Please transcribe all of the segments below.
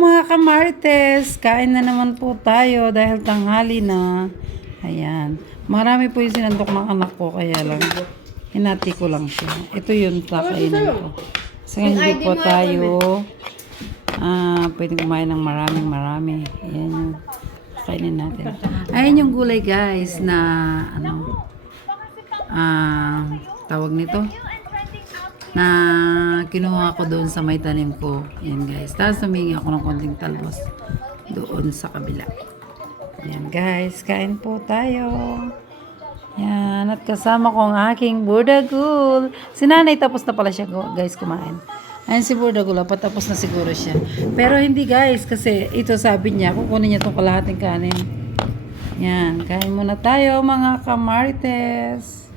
mga kamartes, kain na naman po tayo dahil tanghali na. Ayan. Marami po yung sinandok ng anak ko, kaya lang hinati ko lang siya. Ito yun kakainin ko. Kasi hindi po tayo pwedeng kumain ng marami. Ayan yung kainin natin. Ayan yung gulay guys na tawag nito na kinuha ko doon sa may tanim ko. Yan guys. Tapos humingi ako ng konting talbos doon sa kabila. Yan guys. Kain po tayo. Yan. At kasama ko ang aking Burdagul. Si nanay tapos na pala siya guys kumain. Ayan si Burdagul. Patapos na siguro siya. Pero hindi guys. Kasi ito sabi niya. Kukunin niya itong kalahating kanin. Yan. Kain muna tayo mga kamarites.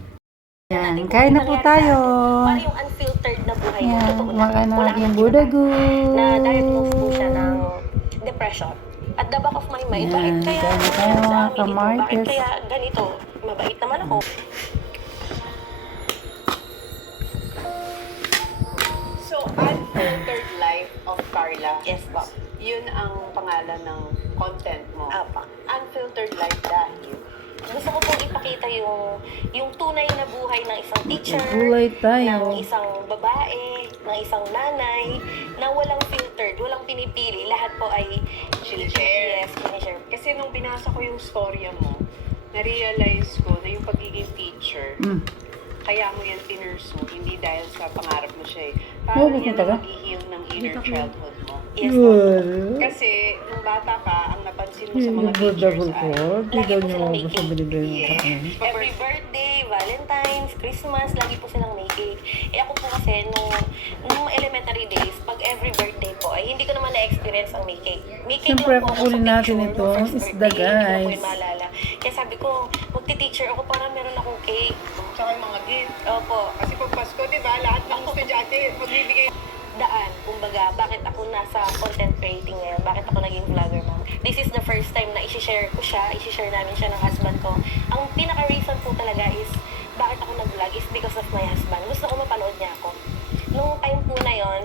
Yan, kain na po tayo. Para yung unfiltered na buhay mo. Yan, Totoo na. kumakain na Wala natin yung kang Burdagul. na-diagnose po siya ng depression. At the back of my mind, Yan, bakit kaya kain tayo, sa mga amin ito? Bakit kamartes. kaya ganito? Mabait naman ako. So, Unfiltered Life of Carla. Yes, po. Yun ang pangalan ng content mo. Apa. Unfiltered Life dahil Gusto ko pong ipakita yung tunay na buhay ng isang teacher, Gulay tayo. ng isang babae, ng isang nanay, na walang filtered, walang pinipili. Lahat po ay Sinishare. Yes, sinishare. Kasi nung binasa ko yung storya mo, na-realize ko na yung pagiging teacher, kaya mo yan pinursue, hindi dahil sa pangarap mo siya eh. Oo, Paano yan bakit ka? ang mag-heal ng inner childhood mo? Yes, po. Kasi nung bata ka, ang napansin mo sa Yung mga teachers Burdagul ko. ay, Di daw niya gusto binibili ng kain. Every birthday, Valentine's, Christmas, lagi po silang may cake. Eh ako po kasi, nung elementary days, pag every birthday po, ay hindi ko naman na-experience ang may cake. May cake Siyempre, lang po ako sa kukunin natin picture ito, nung ang first isda, birthday, hindi ko na po guys. yun maalala. Kaya sabi ko, magti-teacher ako para meron akong cake. tsaka yung mga gift. Opo, Kasi pag Pasko, di ba, lahat ng estudyante magbibigay. daan, kumbaga, bakit ako nasa content creating ngayon, bakit ako naging vlogger, ma'am. This is the first time na isi-share ko siya, isi-share namin siya ng husband ko. Ang pinaka-reason po talaga is, bakit ako nag-vlog is because of my husband. Gusto ko mapanood niya ako. Nung time po na yon,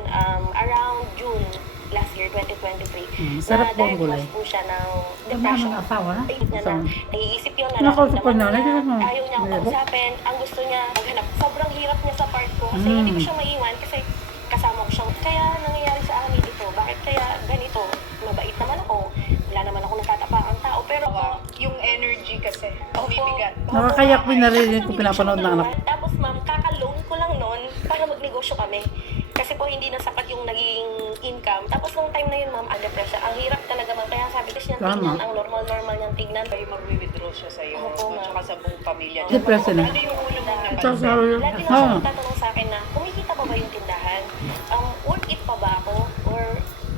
around June last year, 2023, sarap po ang gulay. na-diagnose po siya ng depression. asawa? Niya na, naiisip yun, Nakausap ko na, nararamdaman lagi niya, naman. ayaw niya akong kausapin, ang gusto niya, maghanap. Sobrang hirap niya sa part ko kasi hindi ko siya maiwan kasi kasama ko siyang, kaya nangyayari sa amin ito, bakit kaya ganito, mabait naman ako, wala naman ako natatapakang tao, pero Yung energy kasi, bumibigat. Nakakayak po yung narinig ko pinapanood ng anak. Tapos ma'am, kaka-loan ko lang nun para magnegosyo kami. Kasi po hindi na sapat yung naging income. Tapos nung time na yun ma'am, ang depression. Ang hirap talaga ma'am. Kaya sabi ko siya Tama. tignan, ang normal niyang tignan. Kayo mag-withdraw siya sa'yo, Opo, at saka sa buong pamilya. Depression na. Ano yung ulo mong Tsaka napansin? sa- Lagi na siya nagtatanong sa akin na, kumikita pa ba yung tindahan? Worth it pa ba ako? Or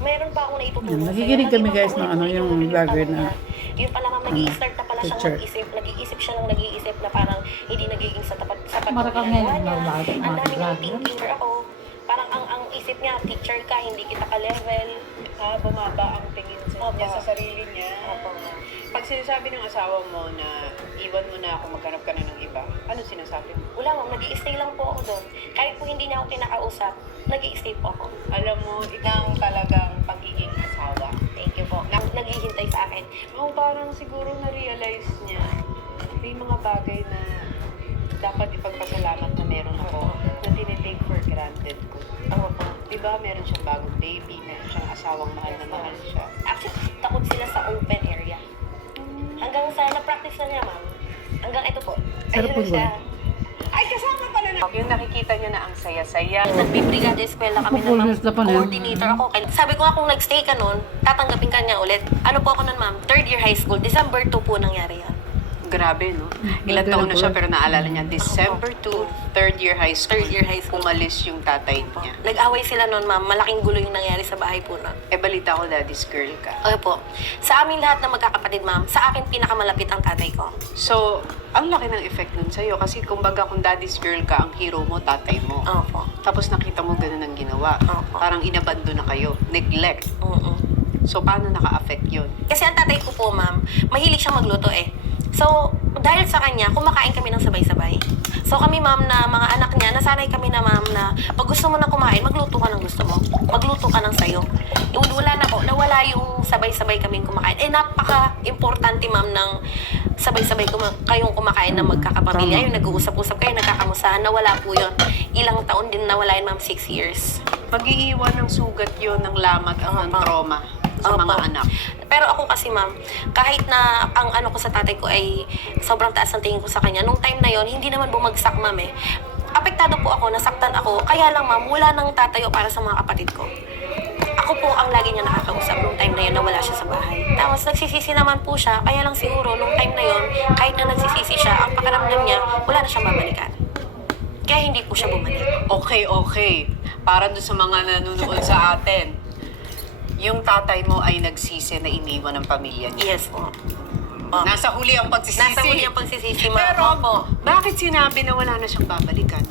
meron pa akong naitutulong sa'yo? Nakikinig kami, Lagi guys, ma'am, ng ano, yung ulit-ulit vlogger tanong na, niya. Yun pala ma'am, nag-i-start na pala siyang teacher. mag-isip. Nag-iisip siya ng nag-iisip na parang hindi nagiging sapat Marakang yung ginagawa ngayon, niya. mga Ang dami ng vlogger. thinking ako. Parang ang isip niya, teacher ka, hindi kita ka-level. Bumaba ang tingin Opo. niya sa sarili niya. Opo. Pag sinasabi ng asawa mo na iwan mo na ako, maghanap ka na ng iba, ano sinasabi mo? Wala ma'am, nag-i-stay lang po ako doon. Kahit po hindi niya ako kinakausap, nag-i-stay po ako. Alam mo, itang talagang pagiging asawa. Thank you po. Naghihintay sa akin. Parang siguro na-realize niya, may mga bagay na dapat ipagpasalamat na meron ako, na tinitake for granted ko. Ako po. Diba, meron siyang bagong baby, meron siyang asawang mahal na mahal siya. Actually, takot sila sa open area. Hanggang sa na-practice na niya, ma'am. Hanggang ito po. Sarap po Ayun siya. Ay, kasama pala na! Yung nakikita niya na ang saya-saya. Nagbibrigada eskwela kami na ma'am. Pupulot na pa na yun. Coordinator ako. Sabi ko nga kung nagstay ka nun, tatanggapin ka niya ulit. Ano po ako nun ma'am? Third year high school. December 2 po nangyari yan. Grabe, no? Ilang taon na siya, pero naalala niya, December 2, third year high school. Third year high school. Umalis yung tatay niya. Nag-away sila nun ma'am. Malaking gulo yung nangyari sa bahay po nun. Balita ko, daddy's girl ka. Okay po. Sa amin lahat na magkakapatid ma'am, sa akin pinakamalapit ang tatay ko. So, ang laki ng effect nun sa'yo. Kasi kumbaga kung daddy's girl ka, ang hero mo, tatay mo. Opo. Tapos nakita mo ganun ang ginawa. Opo. Parang inabando na kayo. Neglect. So, paano naka-affect yun? Kasi ang tatay ko po, ma'am, mahilig siyang magluto eh. So, dahil sa kanya, kumakain kami ng sabay-sabay. So, kami, ma'am, na mga anak niya, nasanay kami na, ma'am, na pag gusto mo na kumain, magluto ka ng gusto mo. Magluto ka ng sayo. Wala wala yung sabay-sabay kaming kumakain. Napaka-importante, ma'am, ng sabay-sabay kayong kumakain na magkakapamilya. Tama. Yung nag-uusap-usap kayo, nagkakamustahan, nawala po yun. Ilang taon din nawala yun, ma'am, 6 years. Mag-iiwan ng sugat yun ng lamat ang trauma sa mga Opo. anak. Pero ako kasi, ma'am, kahit na ang ano ko sa tatay ko ay sobrang taas ang tingin ko sa kanya, nung time na yon hindi naman bumagsak, ma'am, eh. Apektado po ako, nasaktan ako. Kaya lang, ma'am, wala nang tatayo para sa mga kapatid ko. Ako po ang lagi niya nakakausap nung time na yun na wala siya sa bahay. Tapos nagsisisi naman po siya, kaya lang siguro nung time na yun, kahit na nagsisisi siya, ang pakiramdam niya, wala na siyang babalikan. Kaya hindi po siya bumalik. Okay. Para doon sa mga nanonood sa atin, yung tatay mo ay nagsisi na iniwan ng pamilya niya. Yes po. Nasa huli ang pagsisisi. Nasa huli ang pagsisisi, ma'am. Pero, Opo. bakit sinabi na wala na siyang babalikan?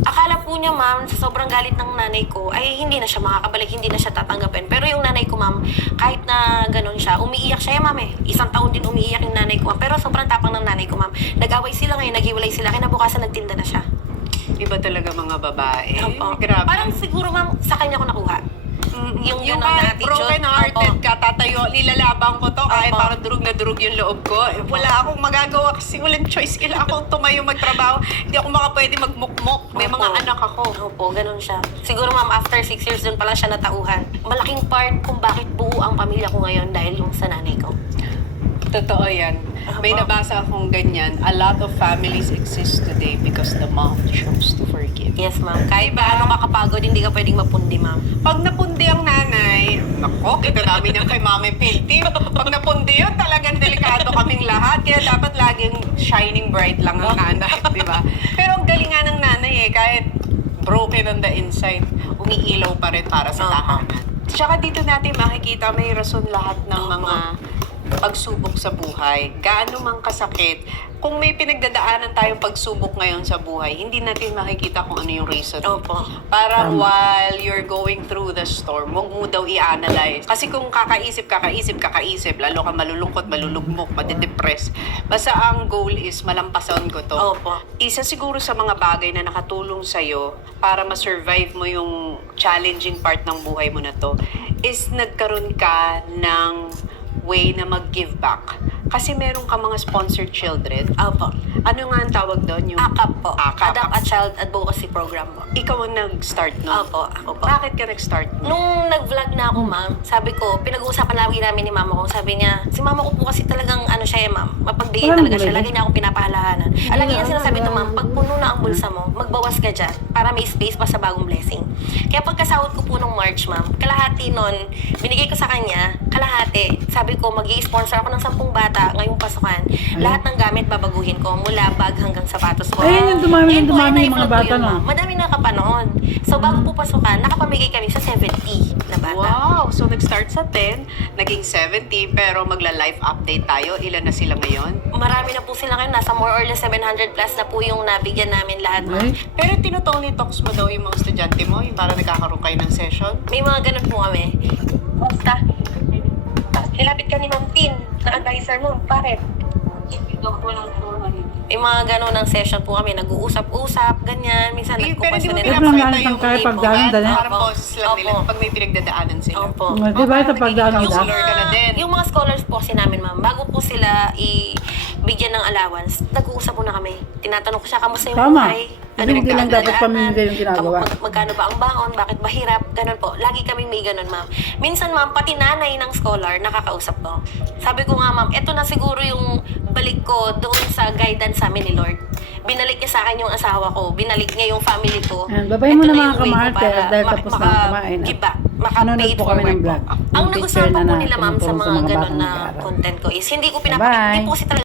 Akala po niya, ma'am, sa sobrang galit ng nanay ko, ay hindi na siya makakabalik, hindi na siya tatanggapin. Pero yung nanay ko, ma'am, kahit na ganun siya, umiiyak siya, ma'am, eh. 1 taon din umiiyak yung nanay ko, ma'am. Pero sobrang tapang ng nanay ko, ma'am. Nag-away sila ngayon, naghiwalay sila. Kinabukasan nagtinda na siya. Iba talaga mga babae. Opo. Grabe. Parang siguro, ma'am, sa kanya ko nakuha. Yung Yung ganun na kahit attitude. broken-hearted Opo. ka, tatayo, nilalabang ko to, kahit Opo. parang durug na durug yung loob ko. Wala akong magagawa kasi walang choice. Kailangan akong tumayo magtrabaho. Hindi ako pwede magmukmok. May Opo. mga anak ako. Opo, ganun siya. Siguro, ma'am, after 6 years doon pa lang siya natauhan. Malaking part kung bakit buo ang pamilya ko ngayon dahil yung sa nanay ko. Totoo yan. May Opo. nabasa akong ganyan. A lot of families exist today because the mom chose to forgive. Yes, ma'am. Kahit gaano kakapagod, hindi ka pwedeng mapundi, ma'am. Pag napundi ang nanay, nako, kita namin yan kay Mami Pinti. Pag napundi yun, talagang delikado kaming lahat. Kaya dapat laging shining bright lang ang nanay, di ba? Pero ang galingan ng nanay kahit broken on the inside, umiilaw pa rin para sa tahanan. Tsaka dito natin makikita may rason lahat ng mga pagsubok sa buhay. Gaano mang kasakit, kung may pinagdadaanan tayong pagsubok ngayon sa buhay, hindi natin makikita kung ano yung reason. Opo. Parang while you're going through the storm, huwag mo daw i-analyze. Kasi kung kakaisip, lalo ka malulungkot, malulugmok, madidepress. Basta ang goal is malampasan ko to. Opo. Isa siguro sa mga bagay na nakatulong sa'yo para ma-survive mo yung challenging part ng buhay mo na to is nagkaroon ka ng way na mag-give back. Kasi meron ka mga sponsored children. Opo. Ano nga ang tawag doon? Yung ACAP po. ACAP. Adopt a Child Advocacy Program po. Ikaw ang nag-start nun? Opo, ako po. Bakit ka nag-start nun? Nung nag-vlog na ako, ma'am, sabi ko, pinag-uusapan lagi namin ni mama ko. Sabi niya, si mama ko po kasi talagang ano siya ma'am, mapagbigay Walang talaga siya. gulay. Lagi niya akong pinapahalahanan. Lagi niya sinasabi to, ma'am, pag puno na ang bulsa mo, magbawas ka dyan para may space pa sa bagong blessing. Kaya pagkasahod ko po nung March, ma'am, kalahati nun, binigay ko sa kanya, kalahati. Sabi ko, mag-i-sponsor ako ng 10 bata ngayong pasukan. Lahat ng gamit babaguhin ko, mula bag hanggang sapatos ko. Ayun, yung dumami Ngayon ng po, dumami ay yung mga na-vlog ko bata, yun, no? ma'am. Madami nakapanood. So, bago po pasukan, nakapamigay kami sa 70 na bata. Wow! So, nag-start sa 10, naging 70, pero magla-live update tayo. Ilan na sila ngayon? Marami na po sila ngayon. Nasa more or less 700 plus na po yung nabigyan namin lahat, ma'am. Ay, Pero tinutong talks mo daw yung mga estudyante mo, yung para nagkakaroon kayo ng session. May mga ganun po kami. Basta, nilapit ka ni Ma'am Pin, na advisor mo. Bakit? May mga ganun ng session po kami. Nag-uusap-usap, ganyan. Minsan Pero di mo nagkukwestiyon. pinapakita yung pinapakita yung pag daan, dali. Parang boses lang nila Opo. pag may pinagdadaanan sila. Opo. di ba ito pagdaan Parang nila? counselor ka na din. Yung mga scholars po kasi namin, ma'am, bago po sila bigyan ng allowance, nag-uusap muna kami. Tinatanong ko siya, kamusta yung Tama. buhay? Hindi lang dapat pamimigay yung ginagawa. Magkano ba ang baon? Bakit ba hirap? Ganun po. Lagi kaming may ganun, ma'am. Minsan, ma'am, pati nanay ng scholar, nakakausap ko. Sabi ko nga, ma'am, eto na siguro yung balik ko doon sa guidance sa amin ni Lord. Binalik niya sa akin yung asawa ko. Binalik niya yung family ko. Ayan, babay mo Eto na yung mga way ko kamaharte para dahil tapos na kumain. give back. Nanonood Maka-pay it po kami ng forward po. vlog. Ang Yung teacher nag-usapan na po nila, ma'am, sa tumutulong mga ganun batang na nag-aaral. content ko is hindi ko Bye-bye. pinapakita. Hindi po kasi talaga